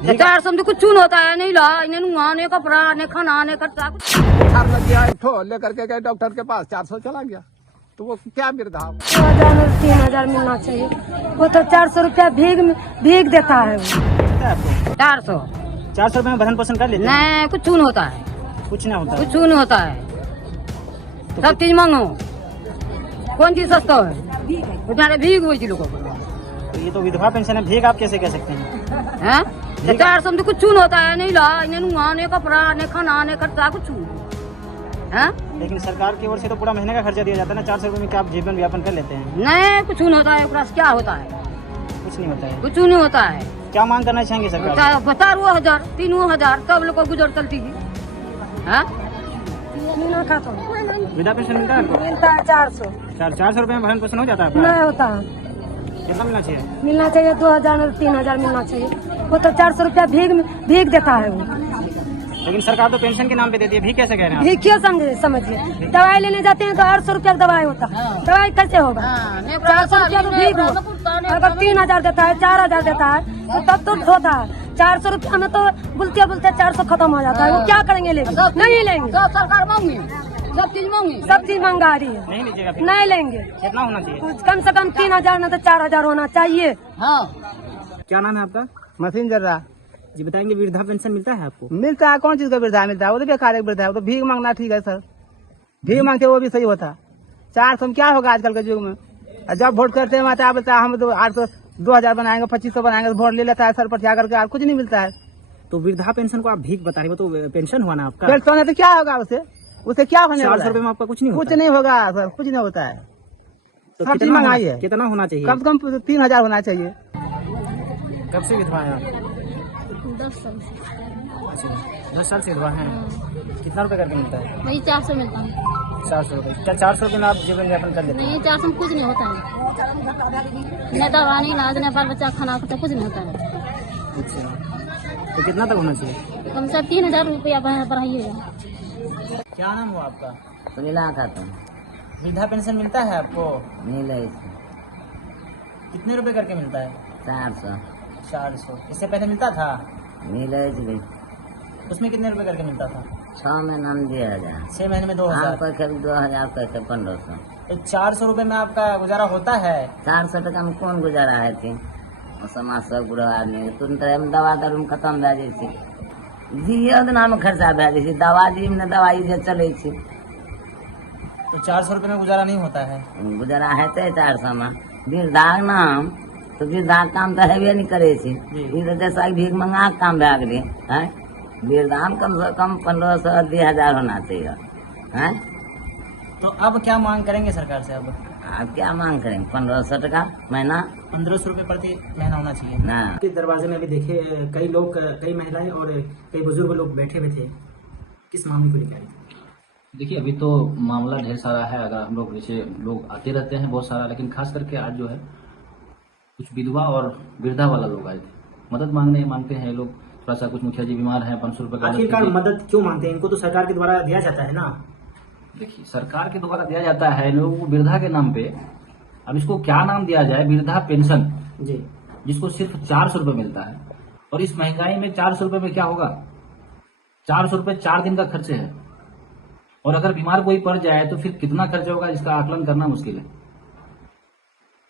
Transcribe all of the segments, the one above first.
400 में कुछ होता है नहीं ला इन्हें नुआ ने कपड़ा ने खाना ने खर्चा लग गया एक ठो लेकर के गए डॉक्टर के पास 400 चला गया तो वो क्या वृद्धा 2000 और 3000 मिलना चाहिए। वो तो 400 रुपया भीग देता है वो। 400 400 रुपए में भरण पोषण कर लेते हैं? नहीं कुछ नहीं होता है, कुछ ना होता है। कुछ नहीं होता है। सब चीज मांगो, कौन चीज सस्ता है? बेचारे भीग हुई लोगों को। तो ये तो विधवा पेंशन है, भीग आप कैसे कह सकते हैं? 400 में कुछ नहीं होता है नहीं ला इन्हें नुआ ने कपड़ा ने खाना ने खर्चा कुछ है। लेकिन सरकार की ओर से तो पूरा महीने का खर्चा दिया जाता है ना, 400 रुपए में क्या आप जीवन व्यापन कर लेते हैं? नहीं कुछ नहीं होता है, क्या होता है? कुछ नहीं होता है। कुछ नहीं होता है। क्या मांग करना चाहेंगे सरकार? 4,000 3,000 सब लोग को गुजर चलती थी। मिलना खाता वृद्धा पेंशन मिलता है आपको? मिलता है 400। 400 रुपए में भरण पोषण हो जाता है? नहीं होता है। कितना मिलना चाहिए? मिलना चाहिए 2000 और 3000 मिलना चाहिए। वो तो 400 रुपया भीग देता है वो। लेकिन सरकार तो पेंशन के नाम पे देती है, भी कैसे कह रहे हैं? भीग क्यों समझिए? दवाई लेने जाते हैं तो 800 रुपया दवाई होता है, दवाई कैसे होगा? 400 रुपया तो भीग हो। अगर 3000 देता है 4000 देता है तो तब तो होता है। 400 रुपया में तो बुलते बुलते 400 खत्म हो जाता है। वो क्या करेंगे? लेंगे नहीं लेंगे। सरकार मांगी सब चीज मंगा रही है, नहीं लीजिएगा? नहीं लेंगे। कितना होना चाहिए? कम से कम 3000 में तो 4000 होना चाहिए। क्या नाम है आपका? मशीन जल रहा जी बताएंगे, वृद्धा पेंशन मिलता है आपको? मिलता है। कौन चीज का वृद्धा मिलता है? वो तो बेकार एक वृद्धा है, वो तो भीख मांगना ठीक है सर, भीख मांगते वो भी सही होता। 400 में क्या होगा आजकल के युग में? जब वोट करते हैं माता बता हम तो 800 2000 बनाएंगे 2500 बनाएंगे, वोट ले लेता है सर पर क्या करके, कुछ नहीं मिलता है। तो वृद्धा पेंशन को आप भीख बता रहे हो, तो पेंशन हुआ ना आपका? पेंशन है तो क्या होगा उसे क्या होने वाला 400 है? रुपए में आपका कुछ नहीं होता? कुछ नहीं होगा सर, कुछ नहीं होता है। तो सब चीज महंगाई है। कितना होना चाहिए? कम से कम 3000 होना चाहिए। कब से विधवा है आप? 10 साल से विधवा है। कितना रुपए करके मिलता है? वही 400 मिलता है। 400 रुपए। क्या 400 रुपए में आप जीवन यापन कर लेते हैं? नहीं 400 में कुछ नहीं होता है, न दवा नहीं इलाज न बाल बच्चा खाना खाता, कुछ नहीं होता है। अच्छा, तो कितना तक होना चाहिए? कम से कम 3000 रुपया बढ़ाइएगा। क्या नाम हुआ आपका? सुनीला खाता हूँ। वृद्धा पेंशन मिलता है आपको? मिले कितने रुपए करके मिलता है? 400 400। इससे पहले मिलता था? मिले भी उसमें कितने रुपए करके मिलता था? 6 महीना में 2000। 6 महीने में 2000। कोई कभी 2000 कोई 1500। तो 400 रुपए में आपका गुजारा होता है? 400 टका में कौन गुजारा है थी? समाज सब बुरा आदमी तुरंत दवा दारू में खत्म भए जाइ छै, जियो दिना में खर्चा भए जाइ छै, दवा जी में दवाई जे चलै छै। तो 400 रुपए में गुजारा नहीं होता है? गुजारा हेतै 400 में। वृद्धा नाम तो वृद्धा काम तो हेबे नहीं करे छै, ई तो जैसा भीख मंगा के काम भए गेलै है। वृद्धा में कम से कम 1500 2000 होना चाहिए है। तो अब क्या मांग करेंगे सरकार से? आप क्या मांग करेंगे? 1500 टका महीना, 1500 रुपए प्रति महीना होना चाहिए ना। के दरवाजे में अभी देखे कई लोग, कई महिलाएं और कई बुजुर्ग लोग बैठे हुए थे, किस मामले को लेकर? देखिए अभी तो मामला ढेर सारा है। अगर हम लोग जैसे लोग आते रहते हैं बहुत सारा, लेकिन खास करके आज जो है कुछ विधवा और वृद्धा वाला लोग आए थे, मदद मांगते हैं लोग। थोड़ा सा कुछ मुखिया जी बीमार हैं, 500 रुपए आखिरकार मदद क्यों मांगते हैं? इनको तो सरकार के द्वारा दिया जाता है ना। देखिए सरकार के द्वारा दिया जाता है लोगों को वृद्धा के नाम पे। अब इसको क्या नाम दिया जाए? वृद्धा पेंशन जी, जिसको सिर्फ 400 रुपए मिलता है। और इस महंगाई में 400 रुपए में क्या होगा? 400 रुपए 4 दिन का खर्चे है। और अगर बीमार कोई पड़ जाए तो फिर कितना खर्चा होगा, इसका आकलन करना मुश्किल है।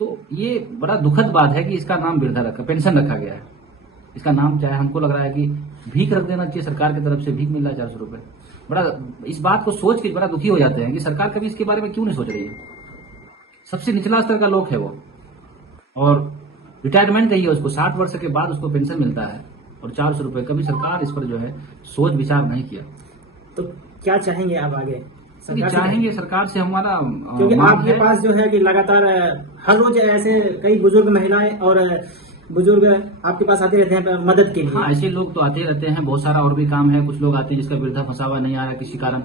तो ये बड़ा दुखद बात है कि इसका नाम वृद्धा पेंशन रखा गया है। इसका नाम चाहे हमको लग रहा है कि भीख रख देना चाहिए, सरकार की तरफ से भीख मिल रहा है 400 रुपए। बड़ा इस बात को सोच के बड़ा दुखी हो जाते हैं कि सरकार कभी इसके बारे में क्यों नहीं सोच रही है। सबसे निचला स्तर का लोग है वो, और रिटायरमेंट चाहिए उसको, 60 वर्ष के बाद उसको पेंशन मिलता है और 400 रुपए। कभी सरकार इस पर जो है सोच विचार नहीं किया। तो क्या चाहेंगे आप आगे? चाहेंगे सरकार से हमारा, क्योंकि आपके पास जो है कि लगातार हर रोज ऐसे कई बुजुर्ग महिलाएं और बुजुर्ग आपके पास आते रहते हैं मदद के लिए। हाँ, ऐसे लोग तो आते रहते हैं। बहुत सारा और भी काम है। कुछ लोग आते हैं जिसका वृद्धा फंसा हुआ नहीं आ रहा किसी कारण,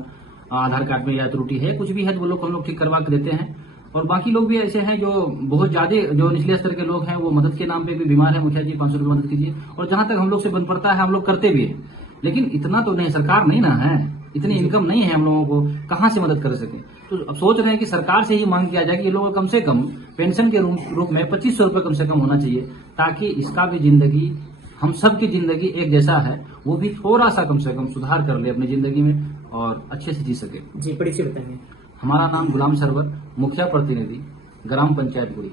आधार कार्ड में या त्रुटि है, कुछ भी है, वो लोग हम लोग ठीक करवा के देते हैं। और बाकी लोग भी ऐसे हैं जो बहुत ज्यादा जो निचले स्तर के लोग हैं, वो मदद के नाम पे भी बीमार है, मुखिया जी 500 रुपए मदद कीजिए। और जहां तक हम लोग से बन पड़ता है हम लोग करते भी है, लेकिन इतना तो नहीं, सरकार नहीं ना है, इतनी इनकम नहीं है, हम लोगों को कहां से मदद कर सके। तो अब सोच रहे हैं कि सरकार से ही मांग किया जाए कि ये लोगों को कम से कम पेंशन के रूप में 2500 रुपए कम से कम होना चाहिए, ताकि इसका भी जिंदगी हम सब की जिंदगी एक जैसा है, वो भी थोड़ा सा कम से कम सुधार कर ले अपनी जिंदगी में और अच्छे से जी सके। जी परिचय बताएंगे। हमारा नाम गुलाम सरवर, मुखिया प्रतिनिधि, ग्राम पंचायत गुड़ी।